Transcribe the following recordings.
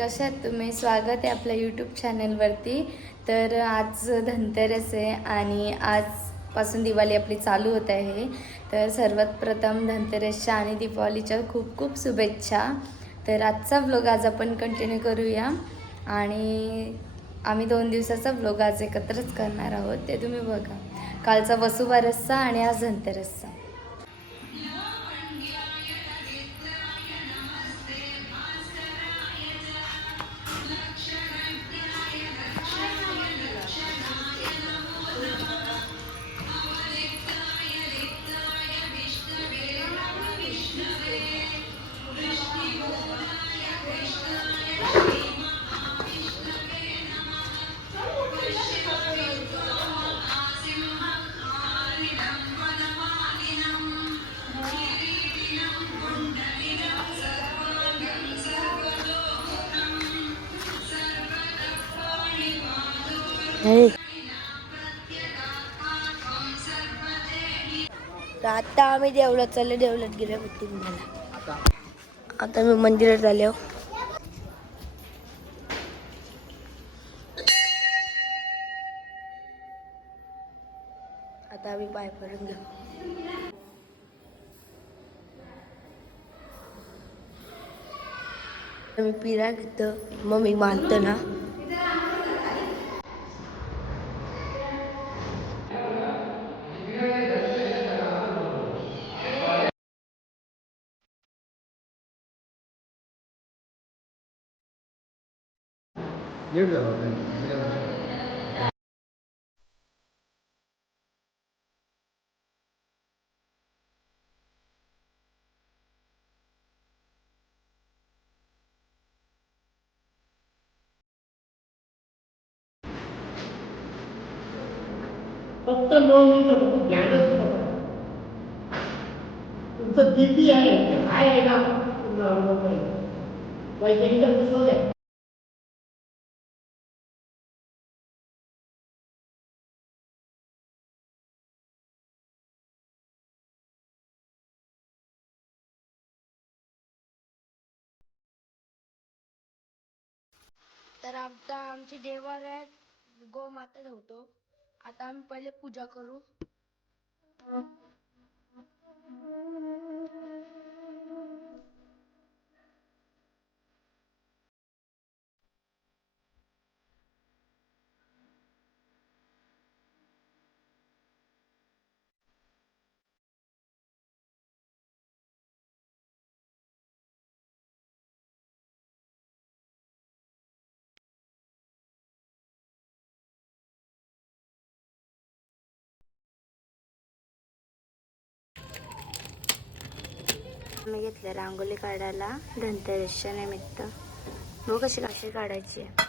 कशा आहात तुम्ही स्वागत आहे आपल्या यूट्यूब चॅनलवरती तर आज धनतेरस आहे आणि आजपासून दिवाळी आपली चालू होत आहे. तर सर्वात प्रथम धनतेरसच्या आणि दिवाळीच्या खूप खूप शुभेच्छा. तर आजचा व्लॉग आज आपण कंटिन्यू करूया. आणि आम्ही दोन दिवसाचा व्लॉग आज एकत्रच करणार आहोत. ते तुम्ही बघा. कालचा वसुबारसचा आणि आज धनतेरसचा. तर आता आम्ही देवळात चाललो देवळात गेलो होती मला आता मी मंदिरात आलो हो. आता आम्ही पाय पडून घेऊ मी पिरा घेतो मग मी मानतो ना. फक्त नोंद नको ज्ञानच नको तुमचं डीपी आहे काय आहे ना वैज्ञानिक पुस्तक आहे तर आता आमची देवार आहे गोमाता ठेवतो आता आम्ही पहिले पूजा करू. मी घेतलं रांगोळी काढायला धनतेरसच्या निमित्त. बघ कशी कशी काढायची. आहे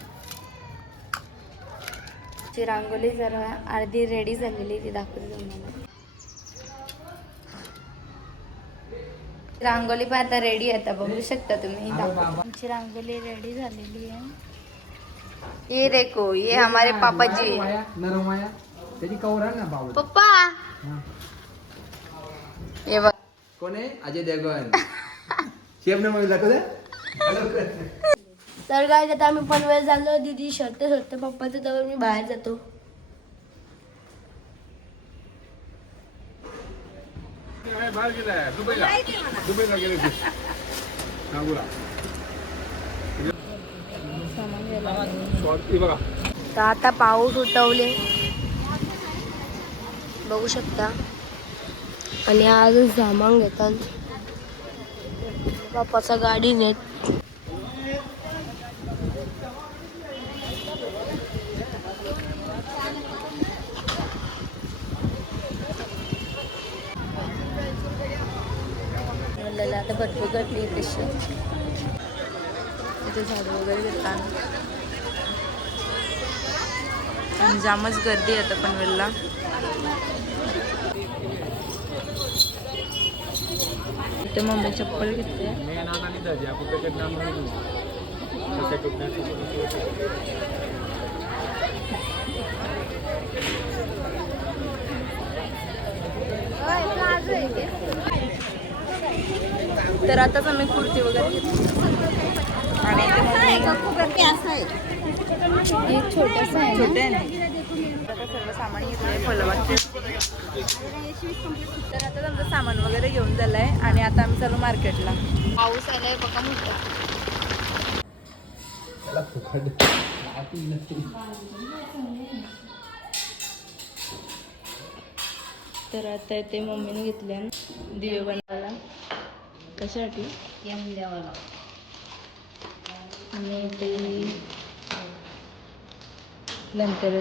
ची रांगोळी जरा अर्धी रेडी झालेली ती दाखवते तुम्हाला. रांगोळी पण आता रेडी आहे आता बघू शकता तुम्ही. आमची रांगोळी रेडी झालेली आहे. ये देखो ये हमारे पापा जी. है. नरम माया. त्याची कवर आहे ना बावळ पप्पा. ये बघ. कोण? आहे अजय देवगण शेफ न मला तर काय आता आम्ही पनवेल झालो. दीदी शर्ट शर्ट पप्पाचं तर मी बाहेर जातो. बाहेर गेलाय दुबईला दुबईला गेले तर आता पाऊस उठवले. बघू शकता. आणि आज सामान घेतात बापाचा गाडी नेत. म्हणलेलं आता भरपूर गर्दी तशी. इथे झाडं वगैरे घेतात. आणि जामच गर्दी आता पनवेलला इथे मम्मी चप्पल घेते मैं नाना नहीं था जी आपको पैकेट नाम नहीं दूंगा जैसे कितना तर आताच आम्ही कुर्ती वगैरे घेतली. आणि मम्मी छोटंसं आहे? छोटे आहे ना? आता सर्व सामान फलवाचे तर आता आमचं सामान वगैरे घेऊन झालंय आणि आता आम्ही चालू मार्केटला. पाऊस आलाय बघा नसते. तर आता ते मम्मीने घेतले दिवे बनवायला. कशासाठी? आणि ते नंतर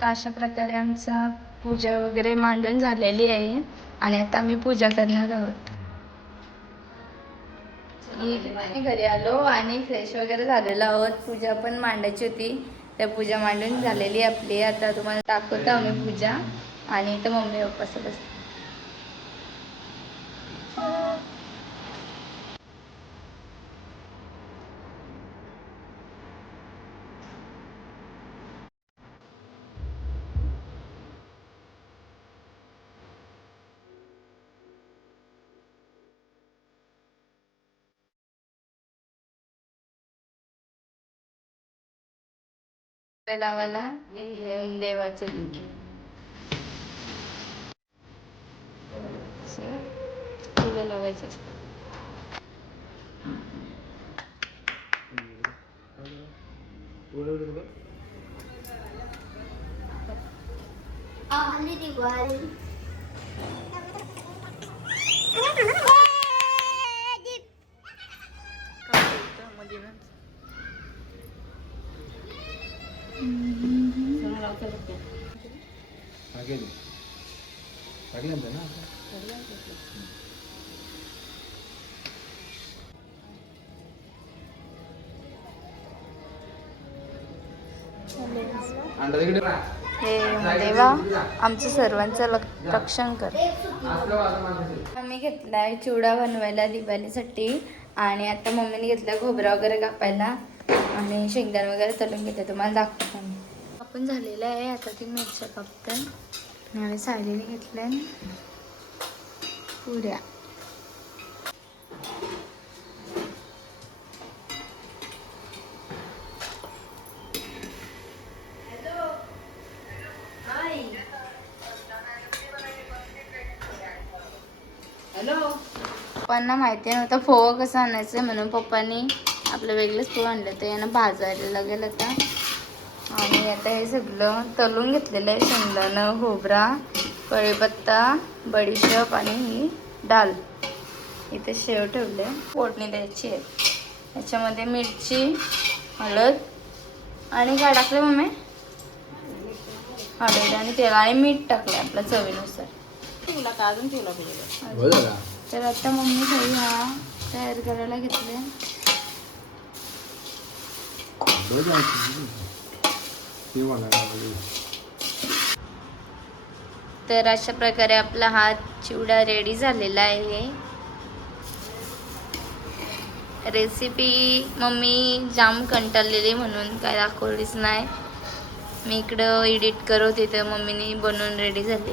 अशा प्रकारे आमचा पूजा वगैरे मांडून झालेली आहे आणि आता आम्ही पूजा करणार आहोत. मी घरी आलो आणि फ्रेश वगैरे झालेलो आहोत. पूजा पण मांडायची होती. तर पूजा मांडून झालेली आपली. आता तुम्हाला दाखवतो आम्ही पूजा. आणि इथं मम्मी पप्पा लावायला देवाचे फुलं लावायचं टाकेल. दिवाळी अंडा तिकडे ना. हे देवा आमचं सर्वांचं रक्षण कर. आम्ही घेतलाय चिवडा बनवायला दिवाळीसाठी आणि आता मम्मीने घेतला खोबरा वगैरे कापायला आणि शेंगदाण वगैरे तळून घेते. तुम्हाला दाखवतो. आपण झालेलं आहे. आता ती मिरच्या कापतोय. आणि सायलीने घेतल्या पुऱ्या पप्पांना माहिती नव्हतं फोव कसं आणायचं म्हणून पप्पांनी आपलं वेगळंच फोव आणलं तर यांना भाजायला लागेल आता आणि आता हे सगळं तळून घेतलेलं आहे शेंगदाणं खोबरा कढीपत्ता बडीशेप आणि ही डाल. इथे शेव ठेवले फोडणी द्यायची आहे. याच्यामध्ये मिरची हळद आणि काय टाकलं मम्मी? हळद आणि तेल आणि मीठ टाकलं आपल्या चवीनुसार. तुला का अजून ठेवला पाहिजे हो. तर आता मम्मी काही हा तयार करायला घेतले बरं जायचं. ते मला लागलं. तर अशा प्रकारे आपला हा चिवडा रेडी झालेला आहे. रेसिपी मम्मी जाम कंटाळलेली म्हणून काय दाखवलीच नाही. मी इकडं एडिट करत होते मम्मीने बनवून रेडी झाली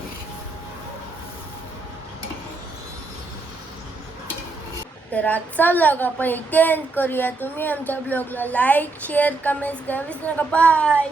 तर आजचा ब्लॉग आपण इथे एंड करूया. तुम्ही आमच्या ब्लॉगला लाईक शेअर कमेंट्स करा विसरू नका. बाय